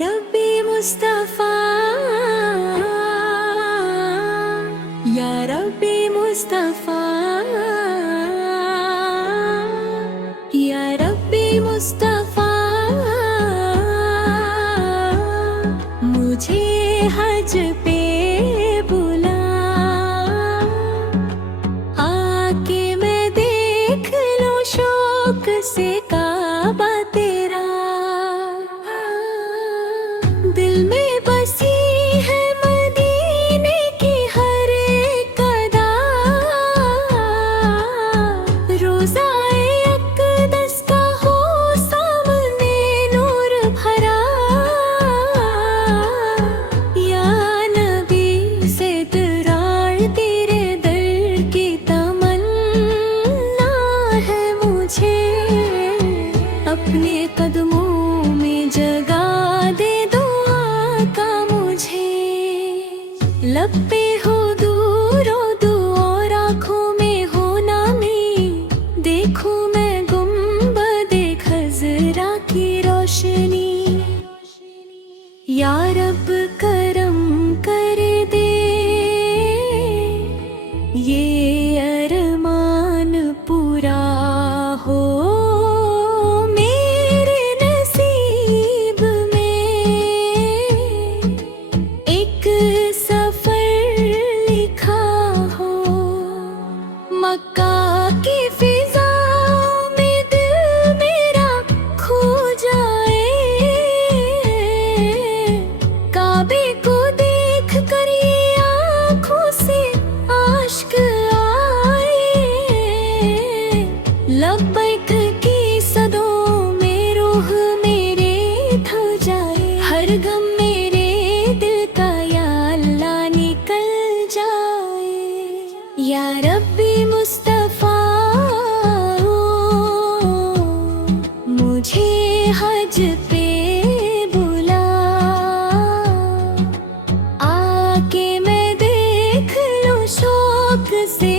रब्बी मुस्तफ़ा, या रब्बी मुस्तफ़ा, या रब्बी मुस्तफ़ा, मुझे हज पे बुला, आके मैं देख लूं शौक से काबा तेरा। दिल में बसी है मदीने की हर एक अदा, रोज़ाए अक़दस का हो सामने नूर भरा। या नबी से दरार तेरे दर की तमन्ना है मुझे, अपने कदमों में जगा दे दुआ का मुझे। लब पे हो दूर और आँखों में हो नामी, देखूं मैं गुंबदे खज़रा की रोशनी। या रब करम कर दे, ये अरमान पूरा हो मेरे नसीब में। एक सफर लिखा हो मक्का की फिजाओं में, दिल मेरा खो जाए। काबे को देख कर ये आँखों से आश्क आए। लब्बैक की सदों में रूह मेरे थम जाए, हर गम मेरे दिल का या अल्लाह निकल जाए। या रब्बी मुस्तफ़ा, मुझे हज पे बुला, आके मैं देख लूं शौक से